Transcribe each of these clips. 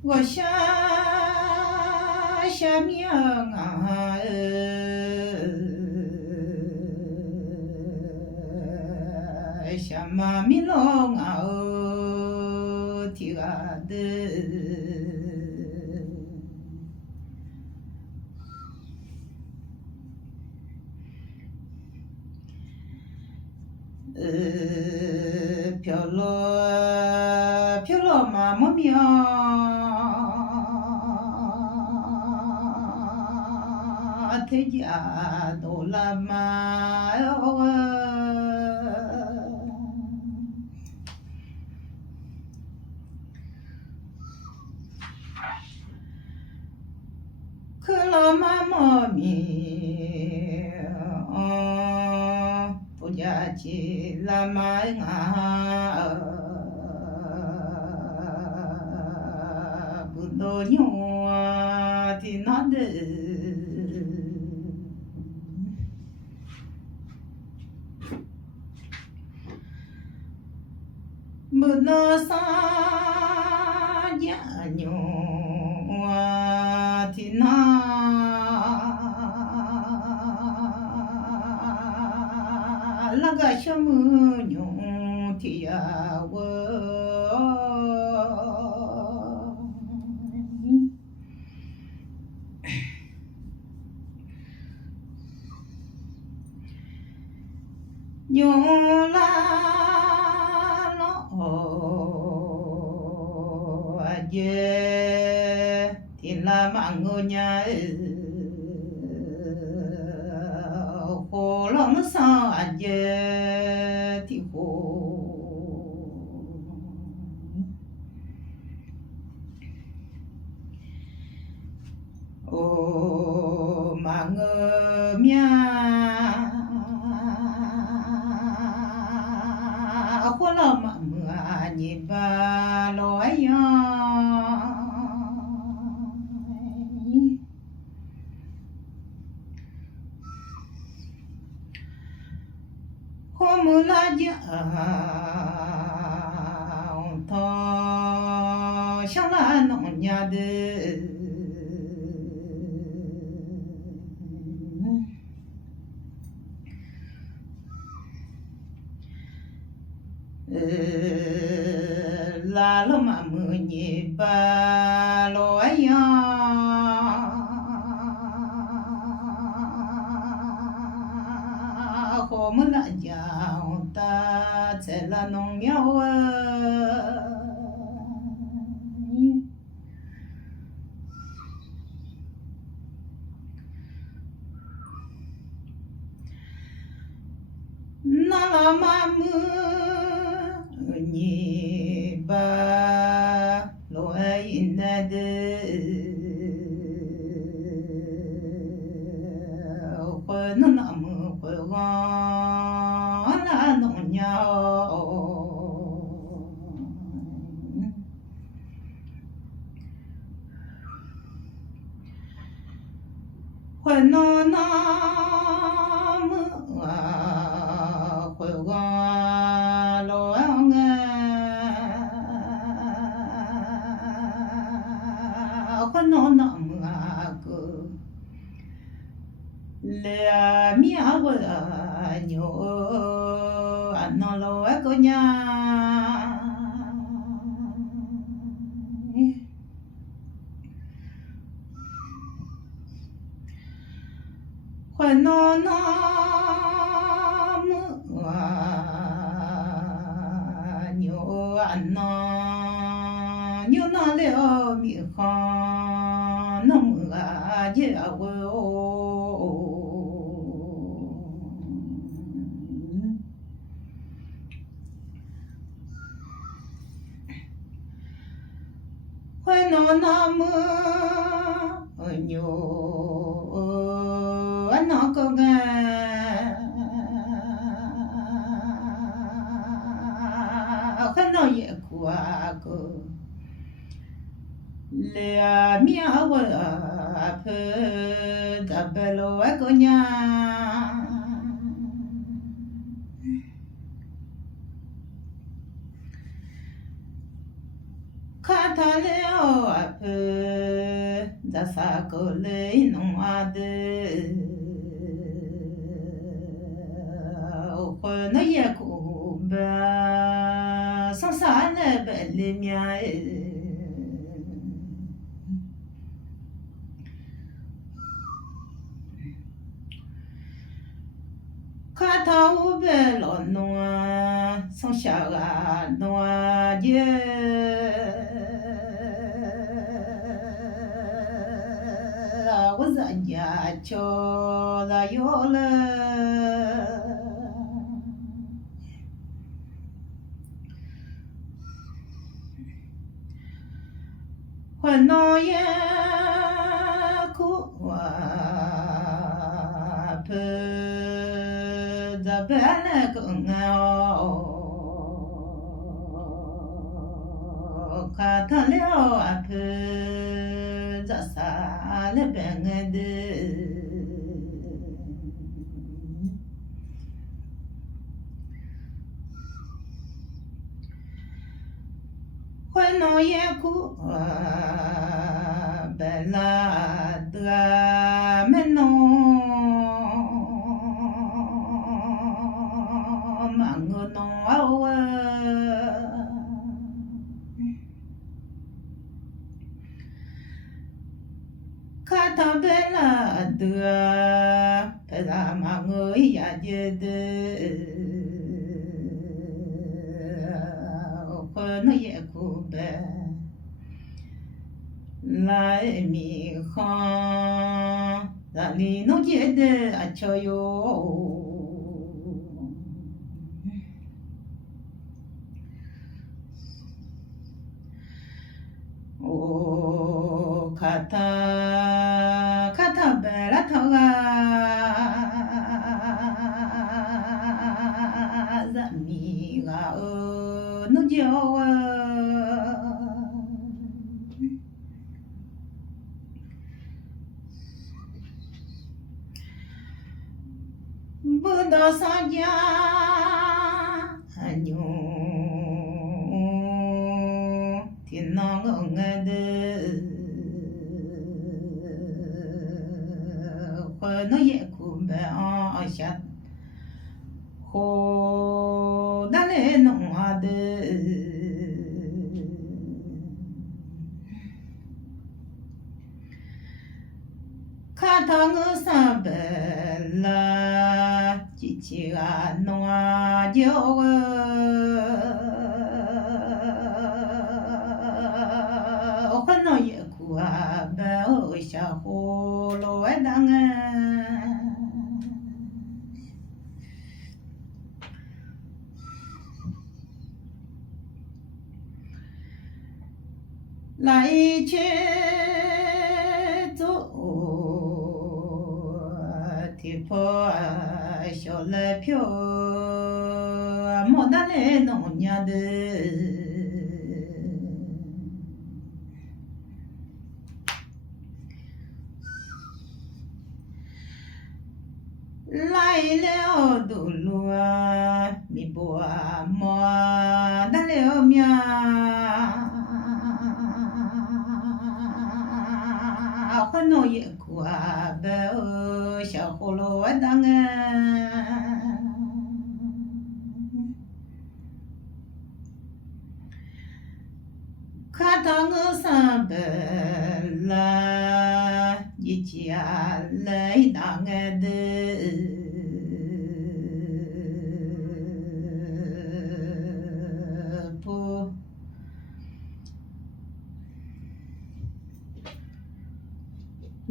我下面啊，下马米龙啊，提个的。飘落嘛么苗，太家都了嘛哟可了嘛么咪，不家去了嘛啊，不多牛啊，听那的。bữa nó xa nhà nhỏ thì na là gà cho mưa nhỏ thì à nhỏ la je thì là mạng người nhà khổ lắm sao je thì khổ ô mạng người mía khổ lắm mà nhìn ba lối mưa lá dạo thò sáng lá nọn nhà đê là lo mà mưa nhẹ ba lối khổ mưa lá dạo ta sẽ là nông nhau na la ma mưa nhẹ ba lối na de khơi nó nằm khơi ngon là nông nhau khơi nó nằm khơi ngon lối nghe khơi nó nằm cơ lệ mía vợ nhiều ăn nó lối cơ nhà khơi nó nhiều ăn nhiều nó liệu mi khó nó mưa dễ khơi nó mưa nhiều ăn nó có nghe khơi nó dễ quá cơ lệ mía vợ phê đập bê lô có nhà khát 了阿婆，咱仨过来弄阿的，我那也苦吧，上山了白里面。看他我白老弄啊，上下啊弄啊耶，我人家叫他要了，我闹也苦啊不。本来更哦，看他了阿婆，这啥了本来的，坏闹也哭啊，本来的没弄。看他白了的，白他妈我也觉得，我那也哭白，来米行，那里弄觉得啊巧哟。哦，看他白了头啊，人民啊哦，弄叫啊，不到上家牛。听那个俺的，我那也苦白啊下，好难来弄啊的，看他我上班了，机器啊弄啊叫啊。也苦啊，白哦下火罗外当啊，来去走，提破小来票，莫得来弄娘的。来了都路啊，米波啊莫得了命，我闹也苦啊，白哦小火炉我当啊，看到我上班了，一家来当俺的。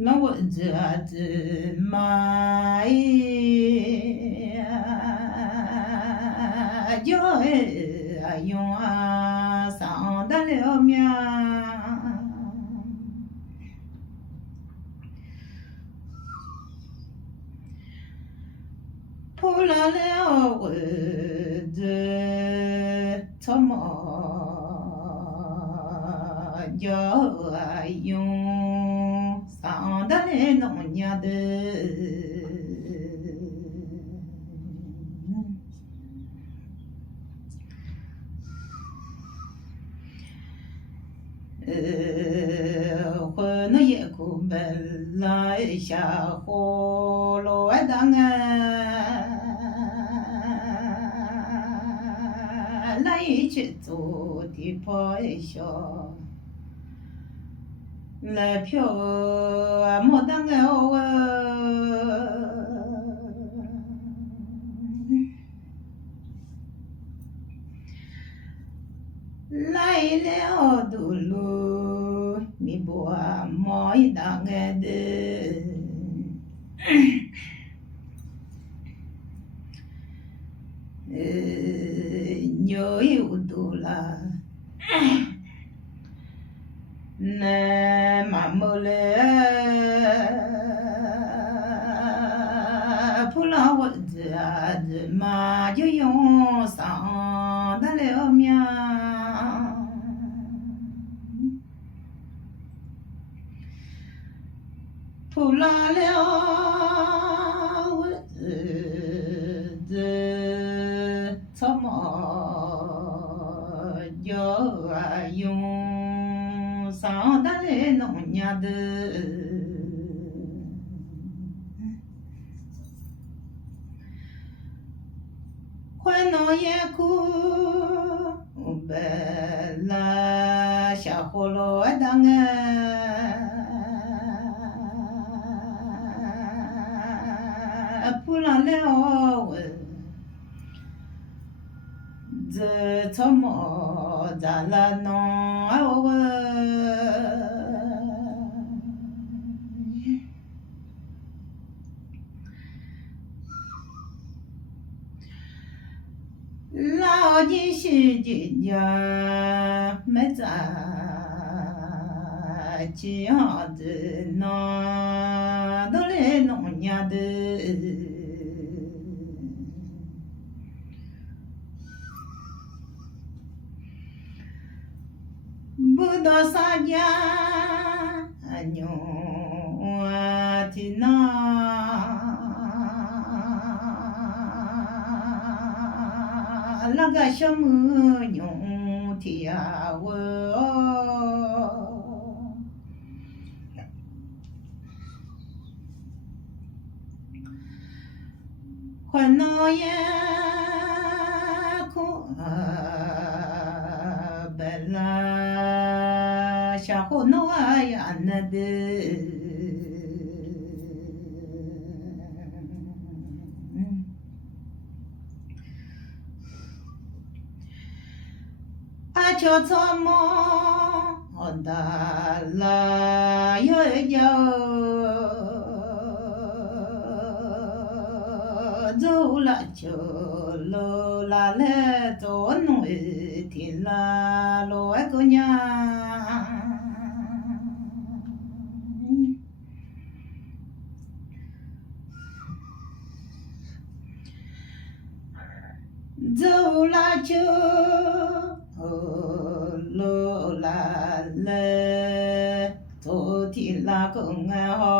那我这妈呀，叫哎用啊上得了命，破了了我这怎么叫哎用？上得来弄娘的，苦本来下火罗当来去做的破晓，来票莫当来了都路你不莫一当的。nhớ yêu tu là nè mà mơ lệ phu la vật mà yo yo sang đã lệ ôm ya phu la lệ sao mà giờ dùng sao đã lên nông nhà de khoan nói cu bè la xa hồ lô đang pu la leo giờ cho mỏ ra là nó lao đi sĩ gì nhà mấy giờ chỉ họ từ nó đó lên nông nhà de Buddha Sanya Anyo Atina Laga Shamu Nyo Tia Hwana Ya Ko Bella Shaho no ay anade Acho tomo odala yo yo zo la cho lo la le to no ti la lo e ko nya zo la cho lo la le to ti la ko nga ho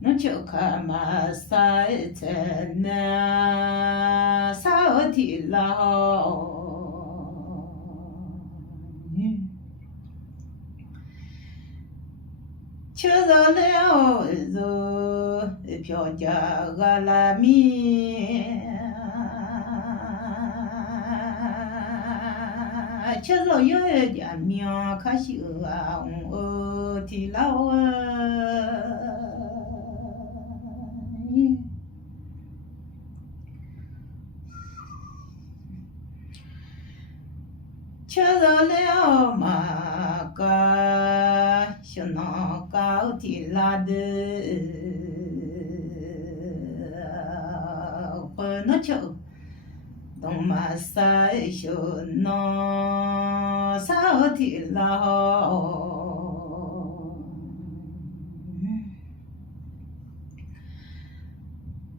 nó chịu cả mà sai chân sao thì lo chưa giờ leo rồi phiêu cha gà la mi chưa giờ yêu nhà miêu khá chịu thì lâu chưa giờ leo mà cả cho nó cao thì là được nó chịu đông mà sai cho nó sao thì là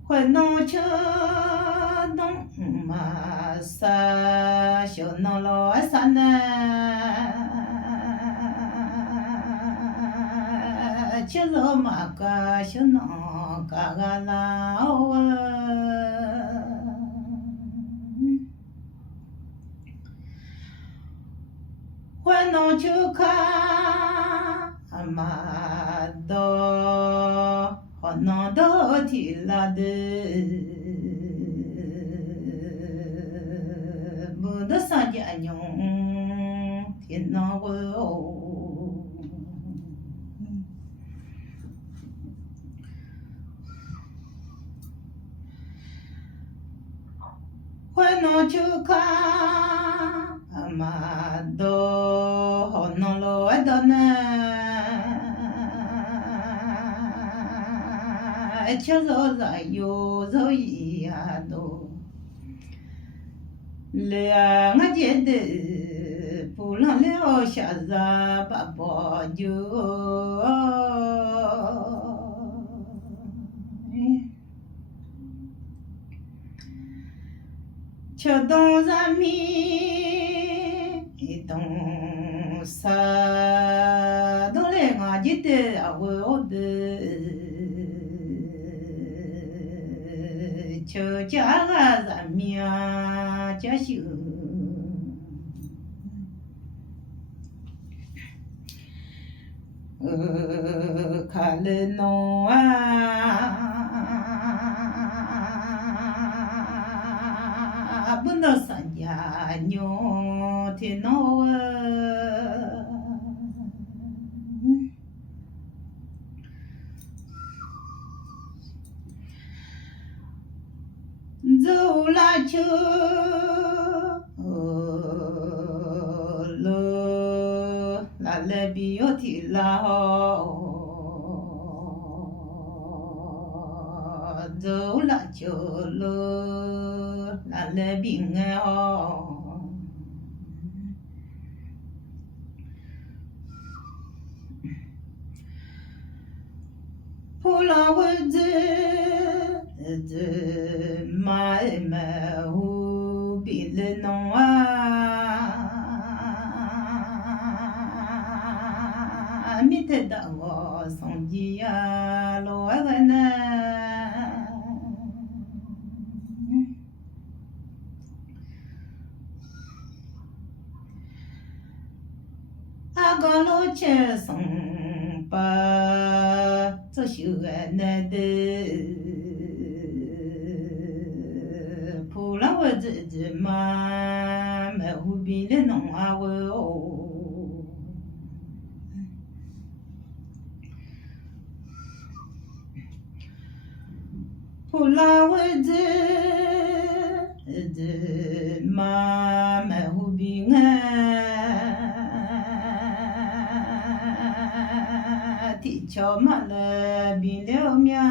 khoan nó cho đông mà sa cho nó lo san chứ lo mà cả cho nó cả gà lao no chuka amado hono do tilade buddha sanya nyong thiên no wo no chuka amado honolo adona chazo za yo zo ya do le nga je de pu la le o sha za ba bo ju cho dans ami dans sa dans les radietés à de cho cha ga ami a cha shi ka le no a no sanya nyo thiên no dâu la chơ lơ la le bi o thì la ho dâu la chơ lơ la le bi nghe ho pu la wo de mai ma hu bi le non a mi te da wo song ji a lo a na ga lo che song pa zo xiu na de pu la wo zi ma me hu bi le nong a wo pu la wo zi ma me hu bi nga ti cho ma le bi liu mia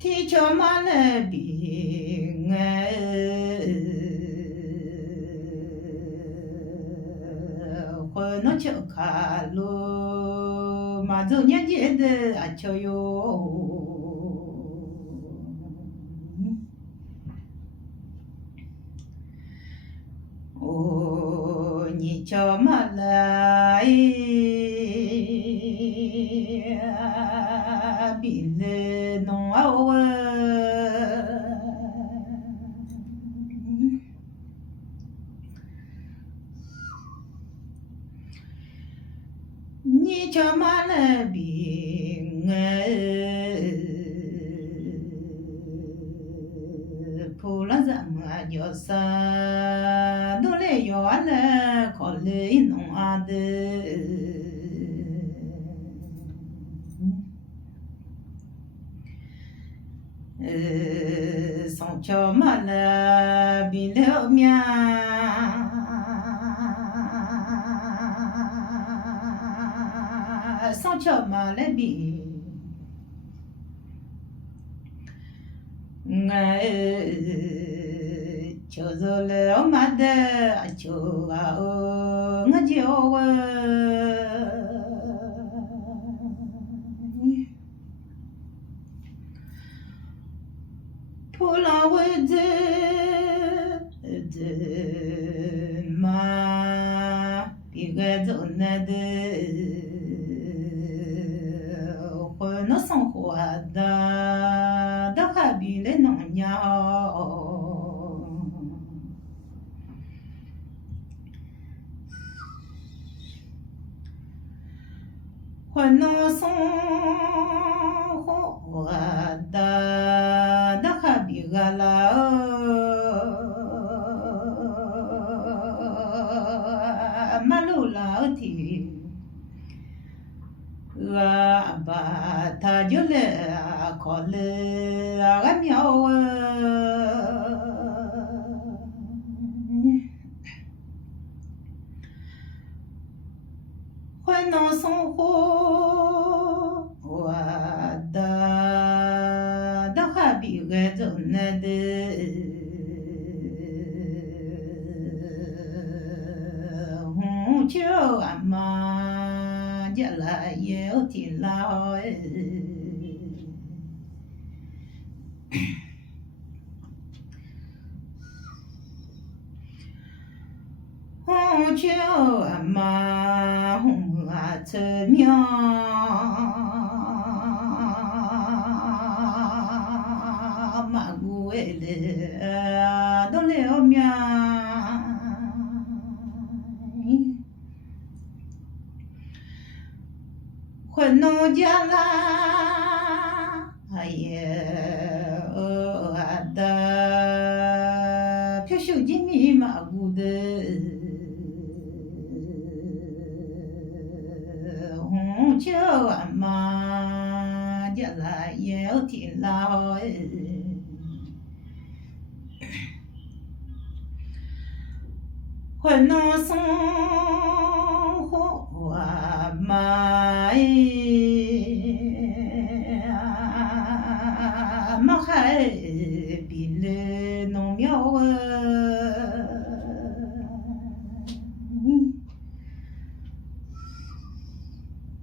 ti cho ma le bi nga ho no cho ka lo ma zo nya je de a cho yo ni cho ma lai bi le non a o ni cho ma le bi nge pu la za ma yo sa do le yo le ko le non a de sans cho ma la bi le mia sans cho ma le bi cho zo le o ma de cho a o nga ji o pu la wo de ma bi ge zo na de ho no son ho da ha bi le no nya 欢乐生活的哈比嘎啦马路老铁，巴他就来考了个苗欢乐生活的哈比个走那的。就俺妈家来有天老就俺妈红啊车苗马古为了都了苗。欢乐家啦，哎呀，的，飘手机密码古的，就俺妈家啦有天老欢乐生活嘛马海比了农苗